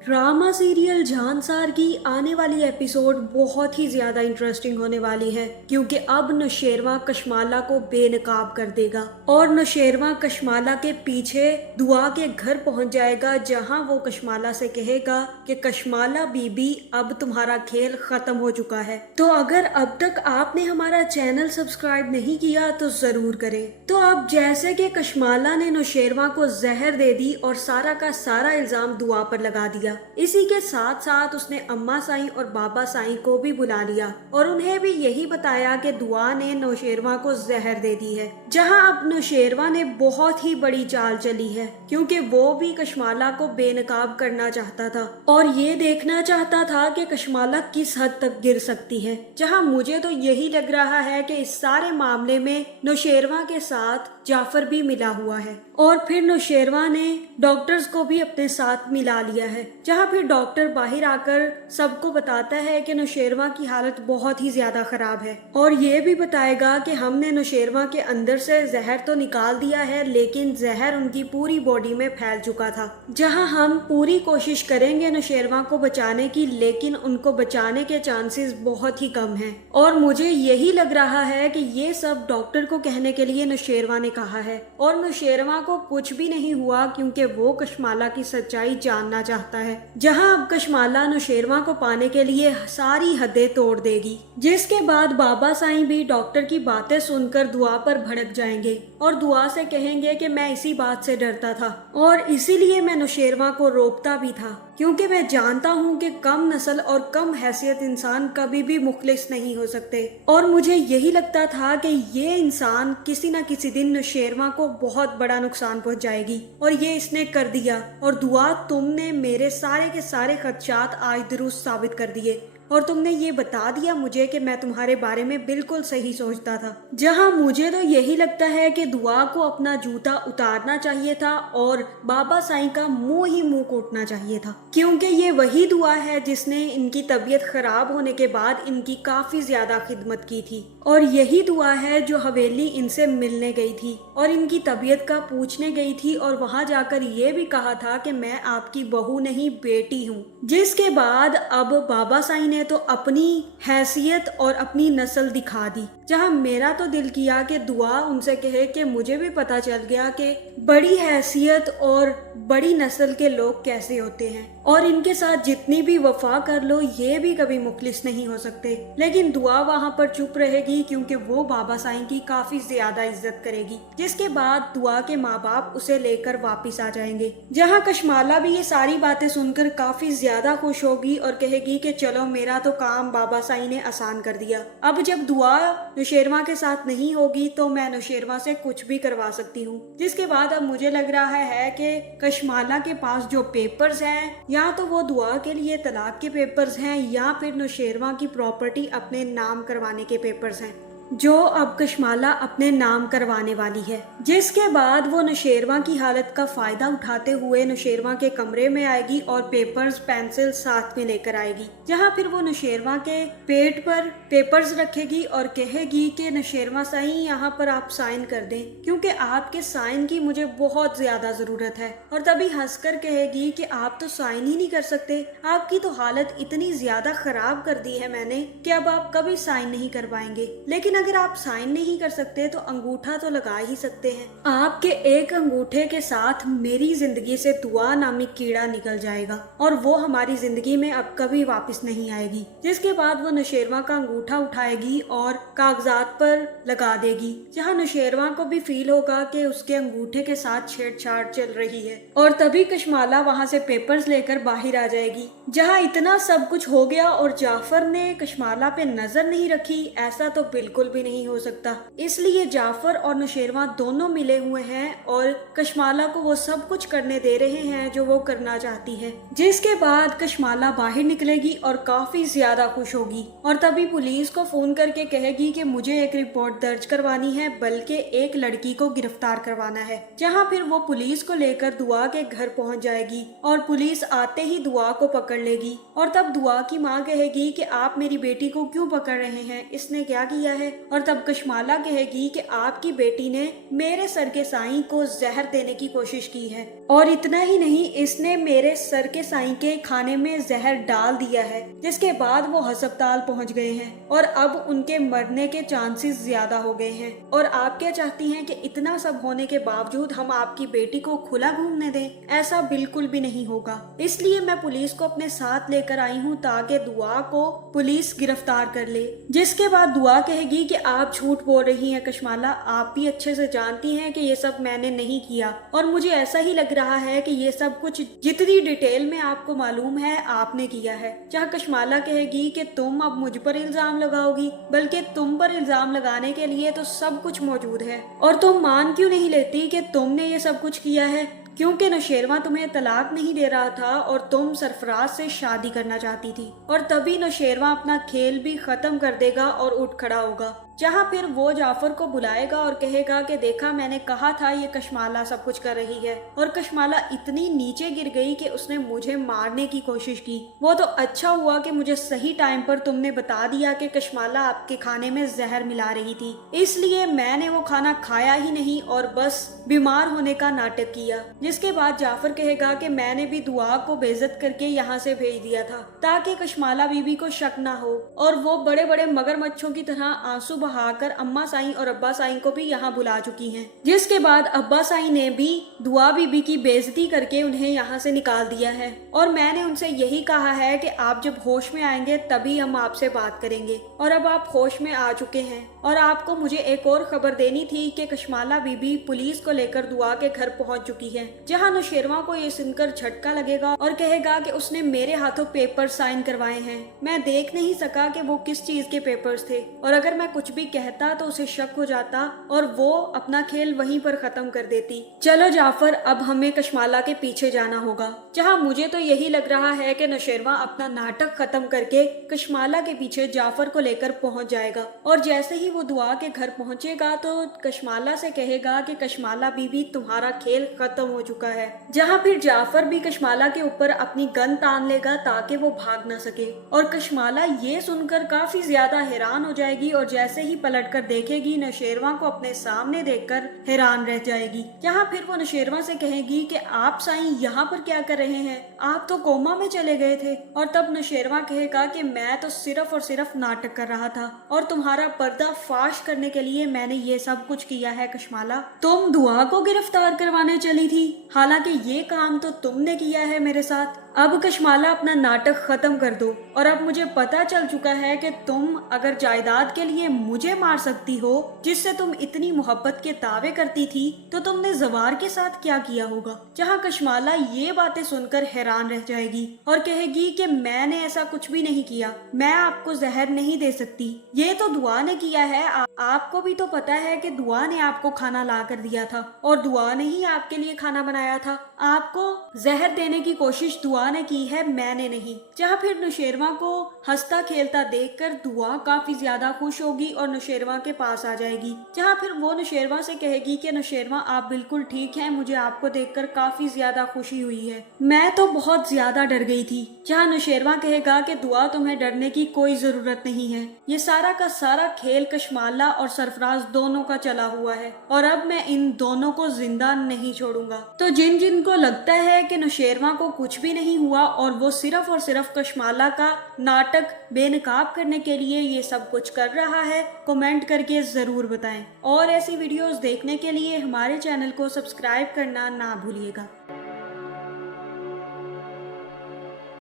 Drama serial झांसार की आने वाली एपिसोड बहुत ही ज्यादा इंटरेस्टिंग होने वाली है क्योंकि अब नौशेरवा कशमाला को बेनकाब कर देगा और नौशेरवा कशमाला के पीछे दुआ के घर पहुंच जाएगा, जहां वो कशमाला से कहेगा कि कशमाला बीबी अब तुम्हारा खेल खत्म हो चुका है। तो अगर अब तक आपने हमारा चैनल सब्सक्राइब नहीं किया तो जरूर करें। तो अब जैसे कि कशमाला ने नौशेरवा को जहर दे दी और सारा का सारा इल्जाम दुआ पर लगा दिया, इसी के साथ साथ उसने अम्मा साईं और बाबा साईं को भी बुला लिया और उन्हें भी यही बताया कि दुआ ने नौशेरवा को जहर दे दी है। जहां अब नौशेरवा ने बहुत ही बड़ी चाल चली है क्योंकि वो भी कशमाला को बेनकाब करना चाहता था और ये देखना चाहता था कि कशमाला किस हद तक गिर सकती है। जहां मुझे तो यही लग रहा है कि इस सारे मामले में नौशेरवा के साथ जाफर भी मिला हुआ है और फिर नौशेरवा ने डॉक्टर्स को भी अपने साथ मिला लिया है। जहां फिर डॉक्टर बाहर आकर सबको बताता है कि नौशेरवा की हालत बहुत ही ज्यादा खराब है और ये भी बताएगा कि हमने नौशेरवा के अंदर से जहर तो निकाल दिया है लेकिन जहर उनकी पूरी बॉडी में फैल चुका था। जहां हम पूरी कोशिश करेंगे नौशेरवा को बचाने की, लेकिन उनको बचाने के चांसेस बहुत ही कम हैं और मुझे यही लग रहा है कि ये सब डॉक्टर को कहने के लिए नौशेरवा ने कहा है और नौशेरवा को कुछ भी नहीं हुआ क्योंकि वो कशमाला की सच्चाई जानना चाहता है। जहां अब कशमाला नौशेरवा को पाने के लिए सारी हदें तोड़ देगी, जिसके बाद बाबा साईं भी डॉक्टर की बातें सुनकर दुआ पर भड़क जाएंगे और दुआ से कहेंगे कि मैं इसी बात से डरता था और इसीलिए मैं नौशेरवा को रोकता भी था क्योंकि मैं जानता हूँ कि कम नस्ल और कम हैसियत इंसान कभी भी मुखलिस नहीं हो सकते और मुझे यही लगता था कि ये इंसान किसी न किसी दिन नौशेरवा को बहुत बड़ा नुकसान पहुंचाएगी और ये इसने कर दिया। और दुआ, तुमने मेरे सारे के सारे खदशात आज दुरुस्त साबित कर दिए और तुमने ये बता दिया मुझे कि मैं तुम्हारे बारे में बिल्कुल सही सोचता था। जहां मुझे तो यही लगता है कि दुआ को अपना जूता उतारना चाहिए था और बाबा साईं का मुंह ही मुंह कोटना चाहिए था क्योंकि ये वही दुआ है जिसने इनकी तबीयत खराब होने के बाद इनकी काफी ज्यादा खिदमत की थी और यही दुआ है जो हवेली इनसे मिलने गई थी और इनकी तबीयत का पूछने गई थी और वहां जाकर ये भी कहा था कि मैं आपकी बहू नहीं बेटी हूँ। जिसके बाद अब बाबा साईं ने तो अपनी हैसियत और अपनी नस्ल दिखा दी। जहां मेरा तो दिल किया कि दुआ उनसे कहे कि मुझे भी पता चल गया कि बड़ी हैसियत और बड़ी नस्ल के लोग कैसे होते हैं और इनके साथ जितनी भी वफा कर लो ये भी कभी मुखलिस नहीं हो सकते। लेकिन दुआ वहां पर चुप रहेगी क्योंकि वो बाबा साईं की काफी ज्यादा इज्जत करेगी। जिसके बाद दुआ के माँ बाप उसे लेकर वापिस आ जाएंगे। जहां कशमाला भी ये सारी बातें सुनकर काफी ज्यादा खुश होगी और कहेगी कि चलो मेरा तो काम बाबा साईं ने आसान कर दिया। अब जब दुआ नौशेरवा के साथ नहीं होगी तो मैं नौशेरवा से कुछ भी करवा सकती हूँ। जिसके बाद अब मुझे लग रहा है कि कशमाला के पास जो पेपर्स हैं या तो वो दुआ के लिए तलाक के पेपर्स हैं या फिर नौशेरवा की प्रॉपर्टी अपने नाम करवाने के पेपर्स हैं जो अब कशमाला अपने नाम करवाने वाली है। जिसके बाद वो नौशेरवा की हालत का फायदा उठाते हुए नौशेरवा के कमरे में आएगी और पेपर्स पेंसिल साथ में लेकर आएगी। जहां फिर वो नौशेरवा के पेट पर पेपर्स रखेगी और कहेगी कि नौशेरवा साईं यहाँ पर आप साइन कर दें क्योंकि आपके साइन की मुझे बहुत ज्यादा जरूरत है। और तभी हंसकर कहेगी कि आप तो साइन ही नहीं कर सकते, आपकी तो हालत इतनी ज्यादा खराब कर दी है मैंने कि अब आप कभी साइन नहीं कर पाएंगे। लेकिन अगर आप साइन नहीं कर सकते तो अंगूठा तो लगा ही सकते हैं। आपके एक अंगूठे के साथ मेरी जिंदगी से दुआ नामी कीड़ा निकल जाएगा और वो हमारी जिंदगी में अब कभी वापस नहीं आएगी। जिसके बाद वो नौशेरवा का अंगूठा उठाएगी और कागजात पर लगा देगी। जहां नौशेरवा को भी फील होगा कि उसके अंगूठे के साथ छेड़छाड़ चल रही है और तभी कशमाला वहां से पेपर्स लेकर बाहर आ जाएगी। जहां इतना सब कुछ हो गया और जाफर ने कशमाला पे नजर नहीं रखी, ऐसा तो बिल्कुल भी नहीं हो सकता। इसलिए जाफर और नौशेरवा दोनों मिले हुए हैं और कशमाला को वो सब कुछ करने दे रहे हैं जो वो करना चाहती है। जिसके बाद कशमाला बाहर निकलेगी और काफी ज्यादा खुश होगी और तभी पुलिस को फोन करके कहेगी कि मुझे एक रिपोर्ट दर्ज करवानी है, बल्कि एक लड़की को गिरफ्तार करवाना है। जहां फिर वो पुलिस को लेकर दुआ के घर पहुंच जाएगी और पुलिस आते ही दुआ को पकड़ लेगी और तब दुआ की माँ कहेगी कि आप मेरी बेटी को क्यों पकड़ रहे हैं, इसने क्या किया है। और तब कशमाला कहेगी कि आपकी बेटी ने मेरे सर के साईं को जहर देने की कोशिश की है, और इतना ही नहीं, इसने मेरे सर के साईं के खाने में जहर डाल दिया है, जिसके बाद वो अस्पताल पहुंच गए हैं और अब उनके मरने के चांसेस ज्यादा हो गए हैं। और आप क्या चाहती हैं कि इतना सब होने के बावजूद हम आपकी बेटी को खुला घूमने दें? ऐसा बिल्कुल भी नहीं होगा। इसलिए मैं पुलिस को अपने साथ लेकर आई हूँ ताकि दुआ को पुलिस गिरफ्तार कर ले। जिसके बाद दुआ कहेगी कि आप झूठ बोल रही हैं कशमाला, आप भी अच्छे से जानती हैं कि ये सब मैंने नहीं किया, और मुझे ऐसा ही लग रहा है कि ये सब कुछ जितनी डिटेल में आपको मालूम है आपने किया है। जहाँ कशमाला कहेगी कि तुम अब मुझ पर इल्जाम लगाओगी, बल्कि तुम पर इल्जाम लगाने के लिए तो सब कुछ मौजूद है, और तुम मान क्यों नहीं लेती कि तुमने ये सब कुछ किया है? क्योंकि नौशेरवा तुम्हें तलाक नहीं दे रहा था और तुम सरफराज से शादी करना चाहती थी, और तभी नौशेरवा अपना खेल भी खत्म कर देगा और उठ खड़ा होगा। जहाँ फिर वो जाफर को बुलाएगा और कहेगा कि देखा, मैंने कहा था ये कशमाला सब कुछ कर रही है, और कशमाला इतनी नीचे गिर गई कि उसने मुझे मारने की कोशिश की। वो तो अच्छा हुआ कि मुझे सही टाइम पर तुमने बता दिया कि कशमाला आपके खाने में जहर मिला रही थी, इसलिए मैंने वो खाना खाया ही नहीं और बस बीमार होने का नाटक किया। जिसके बाद जाफर कहेगा कि मैंने भी दुआ को बेइज्जत करके यहाँ से भेज दिया था ताकि कशमाला बीबी को शक ना हो, और वो बड़े बड़े मगरमच्छों की तरह आंसू बहाकर अम्मा साईं और अब्बा साईं को भी यहाँ बुला चुकी हैं। जिसके बाद अब्बा साईं ने भी दुआ बीबी की बेइज्जती करके उन्हें यहाँ से निकाल दिया है, और मैंने उनसे यही कहा है कि आप जब होश में आएंगे तभी हम आपसे बात करेंगे, और अब आप होश में आ चुके हैं। और आपको मुझे एक और खबर देनी थी कि कशमाला बीबी पुलिस को लेकर दुआ के घर पहुंच चुकी है, जहां नौशेरवा को ये सुनकर झटका लगेगा और कहेगा कि उसने मेरे हाथों पेपर साइन करवाए हैं। मैं देख नहीं सका कि वो किस चीज के पेपर्स थे, और अगर मैं कुछ भी कहता तो उसे शक हो जाता और वो अपना खेल वहीं पर खत्म कर देती। चलो जाफर, अब हमें कशमाला के पीछे जाना होगा। जहाँ मुझे तो यही लग रहा है कि नौशेरवा अपना नाटक खत्म करके कशमाला के पीछे जाफर को लेकर पहुंच जाएगा, और जैसे ही वो दुआ के घर पहुंचेगा तो कशमाला से कहेगा कि कशमाला बीबी, तुम्हारा खेल खत्म हो चुका है। जहाँ फिर जाफर भी कशमाला के ऊपर अपनी गन तान लेगा ताकि वो भाग न सके, और कशमाला ये सुनकर काफी ज्यादा हैरान हो जाएगी, और जैसे ही पलटकर देखेगी नौशेरवा को अपने सामने देखकर हैरान रह जाएगी। जहाँ फिर वो नौशेरवा से कहेगी कि आप साईं यहाँ पर क्या कर रहे हैं, आप तो कोमा में चले गए थे। और तब नौशेरवा कहेगा कि मैं तो सिर्फ और सिर्फ नाटक कर रहा था, और तुम्हारा पर्दा फाश करने के लिए मैंने ये सब कुछ किया है। कशमाला, तुम दुआ को गिरफ्तार करवाने चली थी, हालांकि ये काम तो तुमने किया है मेरे साथ। अब कशमाला अपना नाटक खत्म कर दो, और अब मुझे पता चल चुका है कि तुम अगर जायदाद के लिए मुझे मार सकती हो, जिससे तुम इतनी मोहब्बत के दावे करती थी, तो तुमने जवार के साथ क्या किया होगा। जहाँ कशमाला ये बातें सुनकर हैरान रह जाएगी और कहेगी कि मैंने ऐसा कुछ भी नहीं किया, मैं आपको जहर नहीं दे सकती, ये तो दुआ ने किया है। आपको भी तो पता है कि दुआ ने आपको खाना ला कर दिया था, और दुआ ने ही आपके लिए खाना बनाया था। आपको जहर देने की कोशिश दुआ ने की है, मैंने नहीं। जहाँ फिर नौशेरवा को हंसता खेलता देखकर दुआ काफी ज्यादा खुश होगी और नौशेरवा के पास आ जाएगी। जहाँ फिर वो नौशेरवा से कहेगी कि नौशेरवा, आप बिल्कुल ठीक हैं, मुझे आपको देखकर काफी ज्यादा खुशी हुई है, मैं तो बहुत ज्यादा डर गई थी। जहाँ नौशेरवा कहेगा कि दुआ, तुम्हें डरने की कोई जरूरत नहीं है, ये सारा का सारा खेल कशमाला और सरफराज दोनों का चला हुआ है, और अब मैं इन दोनों को जिंदा नहीं छोड़ूंगा। तो जिन जिन को लगता है कि नौशेरवा को कुछ भी नहीं हुआ और वो सिर्फ और सिर्फ कशमाला का नाटक बेनकाब करने के लिए ये सब कुछ कर रहा है, कमेंट करके जरूर बताएं। और ऐसी वीडियोस देखने के लिए हमारे चैनल को सब्सक्राइब करना ना भूलिएगा।